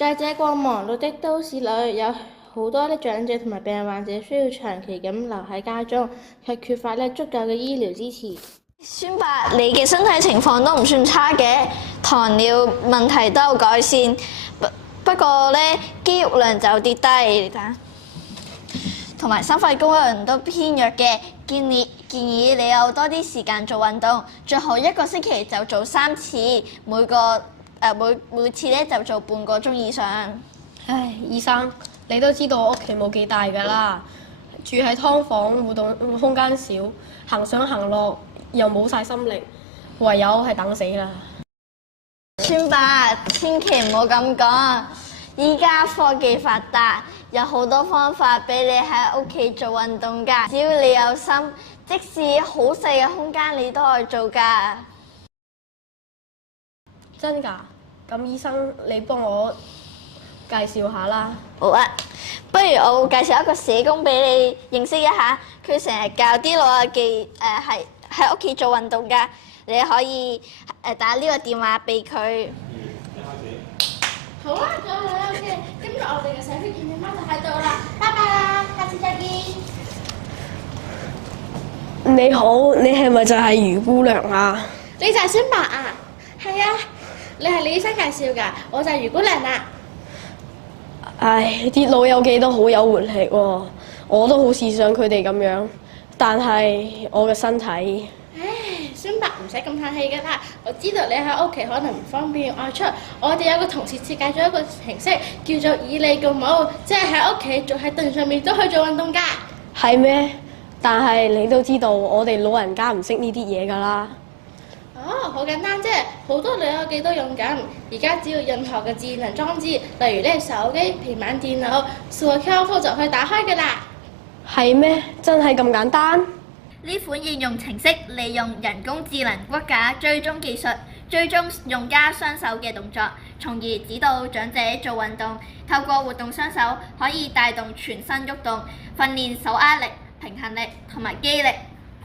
在這個忙碌的都市裏，有好多的長者同埋病患者需要長期咁留喺家中，卻缺乏足夠嘅醫療支持。孫伯，你嘅身體情況都唔算差嘅，糖尿問題都有改善，不過咧肌肉量就跌低，你睇，同埋心肺功能都偏弱嘅，建議你有多啲時間做運動，最好一個星期就做3次，每次咧就做半個鐘以上。唉，醫生，你都知道我屋企冇幾大㗎啦，住喺劏房，活動空間少，行上行落又冇晒心力，唯有係等死啦。孫伯，千祈唔好咁講，依家科技發達，有好多方法俾你喺屋企做運動㗎，只要你有心，即使好細嘅空間你都可以做㗎。真㗎？咁醫生你幫我介紹下啦。好啊，不如我介紹一個社工俾你認識一下，佢成日教啲老友記喺屋企做運動㗎，你可以打呢個電話俾佢。好啊，各位老友記，今日我哋嘅社區健康就喺度啦，拜拜啦，下次再見。你好，你係咪就係余姑娘啊？你就係孫伯啊？係啊，你係李醫生介紹㗎，我就係余姑娘啦。唉，啲老友記都好有活力喎，我都好似想佢哋咁樣，但係我嘅身體……唉，孫伯唔使咁嘆氣㗎啦，我知道你喺屋企可能唔方便外出，我哋有個同事設計咗一個程式叫做以你共舞，即係喺屋企坐喺凳上面都可以做運動㗎。係咩？但係你都知道我哋老人家唔識呢啲嘢㗎啦。哦，好簡單啫，好多老友記都用緊。而家只要任何嘅智能裝置，例如咧手機、平板電腦，掃個 QR code 就可以打開㗎啦。係咩？真係咁簡單？呢款應用程式利用人工智能骨架追蹤技術，追蹤用家雙手嘅動作，從而指導長者做運動。透過活動雙手，可以帶動全身喐動，訓練手握力、平衡力同埋肌力，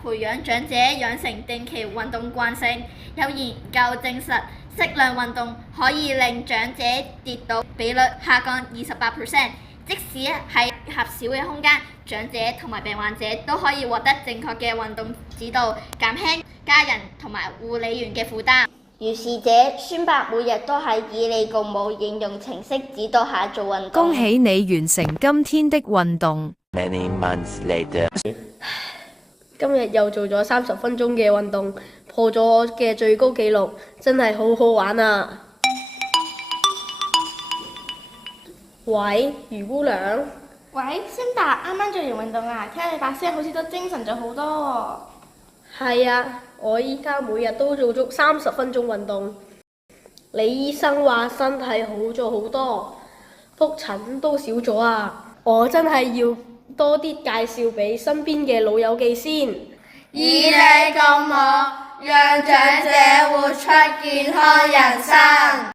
培養長者養成定期運動慣性。有研究證實，適量運動可以令長者跌倒比率下降28%。即使喺狹小嘅空間，長者同埋病患者都可以獲得正確嘅運動指導，減輕家人同埋護理員嘅負擔。如是者，孫伯每日都喺以你共舞應用程式指導下做運動。恭喜你完成今天的運動。Many months later. 今日又做咗30分鐘嘅運動，破咗我嘅最高紀錄，真係好好玩啊！喂，余姑娘。喂，孫伯，啱啱做完運動啊，聽你把聲好似都精神咗好多喎。係啊，我依家每日都做足30分鐘運動。李醫生話身體好咗好多，覆診都少咗啊！我真係要多啲介紹俾身邊嘅老友記先。以你共舞，讓長者活出健康人生。